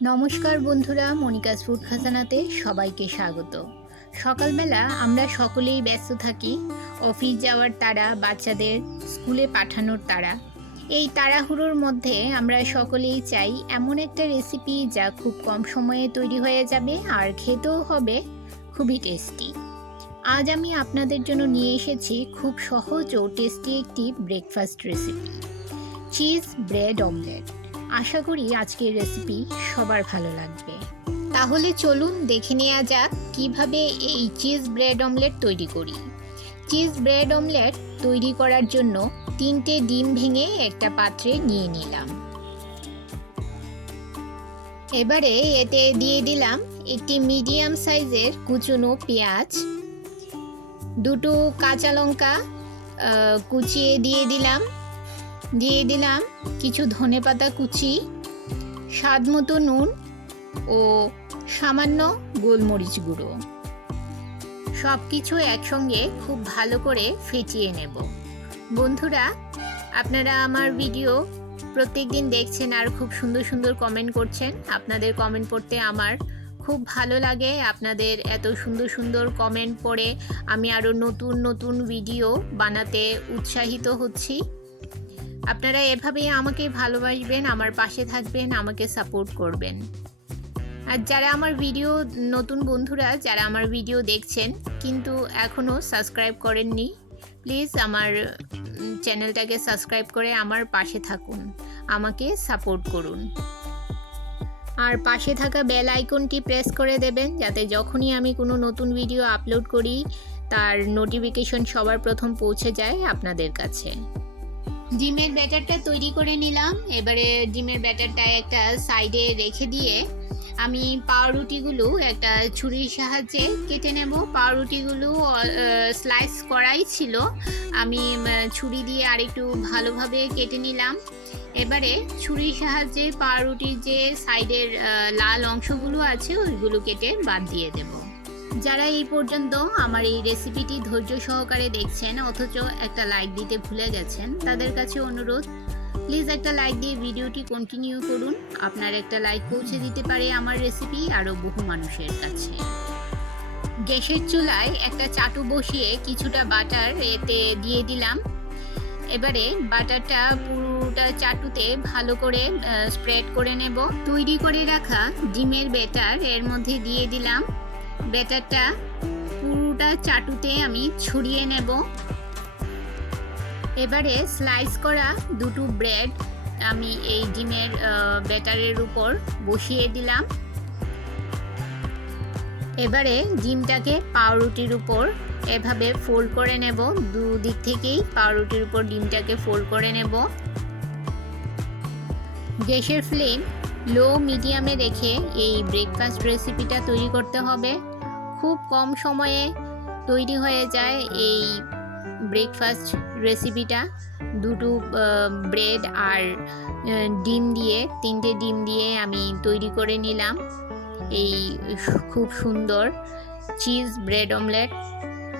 নমস্কার বন্ধুরা, Monica's food খাজানাতে সবাইকে স্বাগত। সকালবেলা আমরা সকলেই ব্যস্ত থাকি, অফিস যাওয়ার তাড়া, বাচ্চাদের স্কুলে পাঠানোর তাড়া। এই তাড়াহুড়োর মধ্যে আমরা সকলেই চাই এমন একটা রেসিপি যা খুব কম সময়ে তৈরি হয়ে যাবে আর খেতেও হবে খুবই টেস্টি। আজ আমি আপনাদের জন্য নিয়ে এসেছি খুব সহজ ও টেস্টি একটি breakfast recipe, cheese bread omelette. আশা করি আজকের রেসিপি সবার ভালো লাগবে। তাহলে চলুন দেখে নেওয়া যাক কিভাবে এই চিজ ব্রেড অমলেট তৈরি করি। চিজ ব্রেড অমলেট তৈরি করার জন্য 3টে ডিম ভেঙে একটা পাত্রে নিয়ে নিলাম। এবারে এতে দিয়ে দিলাম একটি মিডিয়াম সাইজের কুচনো পেঁয়াজ, 2টো কাঁচা লঙ্কা কুচিয়ে দিয়ে দিলাম কিছু ধনেপাতা কুচি, স্বাদ মতো নুন ও সামান্য গোলমরিচ গুঁড়ো। সব কিছু একসঙ্গে খুব ভালো করে ফেটিয়ে নেব। বন্ধুরা, আপনারা আমার ভিডিও প্রত্যেক দিন দেখছেন আর খুব সুন্দর সুন্দর কমেন্ট করছেন। আপনাদের কমেন্ট পড়তে আমার খুব ভালো লাগে। আপনাদের এত সুন্দর সুন্দর কমেন্ট পড়ে আমি আরও নতুন নতুন ভিডিও বানাতে উৎসাহিত হচ্ছি। আপনারা এভাবেই আমাকে ভালোবাসবেন, আমার পাশে থাকবেন, আমাকে সাপোর্ট করবেন। আর যারা আমার ভিডিও, নতুন বন্ধুরা যারা আমার ভিডিও দেখছেন কিন্তু এখনও সাবস্ক্রাইব করেননি, প্লিজ আমার চ্যানেলটাকে সাবস্ক্রাইব করে আমার পাশে থাকুন, আমাকে সাপোর্ট করুন। আর পাশে থাকা বেল আইকনটি প্রেস করে দেবেন যাতে যখনই আমি কোনো নতুন ভিডিও আপলোড করি তার নোটিফিকেশন সবার প্রথম পৌঁছে যায় আপনাদের কাছে। ডিমের ব্যাটারটা তৈরি করে নিলাম। এবারে ডিমের ব্যাটারটা একটা সাইডে রেখে দিয়ে আমি পাউরুটিগুলো একটা ছুরির সাহায্যে কেটে নেব। পাউরুটিগুলো স্লাইস করাই ছিল, আমি ছুরি দিয়ে আরেকটু ভালোভাবে কেটে নিলাম। এবারে ছুরির সাহায্যে পাউরুটির যে সাইডের লাল অংশগুলো আছে ওইগুলো কেটে বাদ দিয়ে দেব। যারা এই পর্যন্ত আমার এই রেসিপিটি ধৈর্য সহকারে দেখছেন অথচ একটা লাইক দিতে ভুলে গেছেন, তাদের কাছে অনুরোধ, প্লিজ একটা লাইক দিয়ে ভিডিওটি কন্টিনিউ করুন। আপনার একটা লাইক পৌঁছে দিতে পারে আমার রেসিপি আরও বহু মানুষের কাছে। গ্যাসের চুলায় একটা চাটু বসিয়ে কিছুটা বাটার এতে দিয়ে দিলাম। এবারে বাটারটা পুরোটা চাটুতে ভালো করে স্প্রেড করে নেব। তৈরি করে রাখা ডিমের ব্যাটার এর মধ্যে দিয়ে দিলাম। ব্যাটারটা পুরোটা চাটুতে আমি ছড়িয়ে নেব। এবারে স্লাইস করা 2টো ব্রেড আমি এই ডিমের ব্যাটারের উপর বসিয়ে দিলাম। এবারে ডিমটাকে পাউরুটির উপর এভাবে ফোল্ড করে নেব। দুদিক থেকেই পাউরুটির উপর ডিমটাকে ফোল্ড করে নেব। গ্যাসের ফ্লেম লো মিডিয়ামে রেখে এই ব্রেকফাস্ট রেসিপিটা তৈরি করতে হবে। খুব কম সময়ে তৈরি হয়ে যায় এই ব্রেকফাস্ট রেসিপিটা। 2টো ব্রেড আর ডিম দিয়ে 3টে ডিম দিয়ে আমি তৈরি করে নিলাম এই খুব সুন্দর চিজ ব্রেড অমলেট।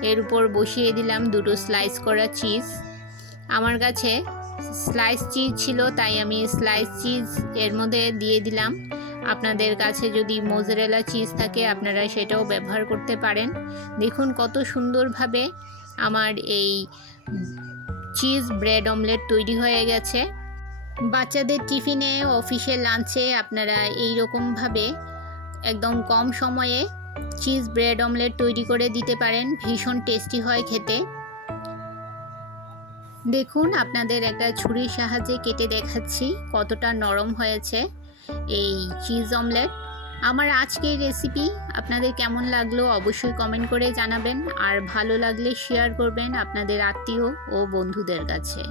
এর উপর বসিয়ে দিলাম 2টো স্লাইস করা চিজ। আমার কাছে স্লাইস চিজ ছিল তাই আমি স্লাইস চিজ এর মধ্যে দিয়ে দিলাম। আপনাদের কাছে যদি মোজারেলা চিজ থাকে আপনারা সেটাও ব্যবহার করতে পারেন। দেখুন কত সুন্দরভাবে আমার এই চিজ ব্রেড অমলেট তৈরি হয়ে গেছে। বাচ্চাদের টিফিনে, অফিসে লাঞ্চে আপনারা এই রকমভাবে একদম কম সময়ে চিজ ব্রেড অমলেট তৈরি করে দিতে পারেন, ভীষণ টেস্টি হয় খেতে। দেখুন আপনাদের একটা ছুরির সাহায্যে কেটে দেখাচ্ছি কতটা নরম হয়েছে এই চিজ অমলেট। আমার আজকের রেসিপি আপনাদের কেমন লাগলো অবশ্যই কমেন্ট করে জানাবেন, আর ভালো লাগলে শেয়ার করবেন আপনাদের আত্মীয় ও বন্ধুদের কাছে।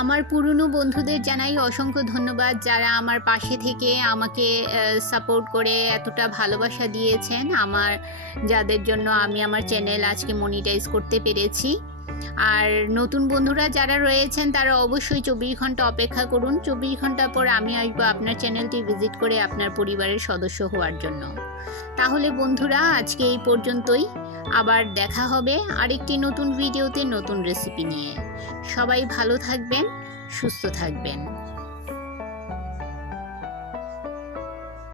আমার পুরনো বন্ধুদের জানাই অসংখ্য ধন্যবাদ যারা আমার পাশে থেকে আমাকে সাপোর্ট করে এতটা ভালোবাসা দিয়েছেন, যাদের জন্য আমি আমার চ্যানেল আজকে মনিটাইজ করতে পেরেছি। আর নতুন বন্ধুরা যারা রয়েছেন তারা অবশ্যই 24 ঘন্টা অপেক্ষা করুন। 24 ঘন্টা পর আমি আসবো আপনার চ্যানেলটি ভিজিট করে আপনার পরিবারের সদস্য হওয়ার জন্য। তাহলে বন্ধুরা আজকে এই পর্যন্তই, আবার দেখা হবে আরেকটি নতুন ভিডিওতে নতুন রেসিপি নিয়ে। সবাই ভালো থাকবেন, সুস্থ থাকবেন।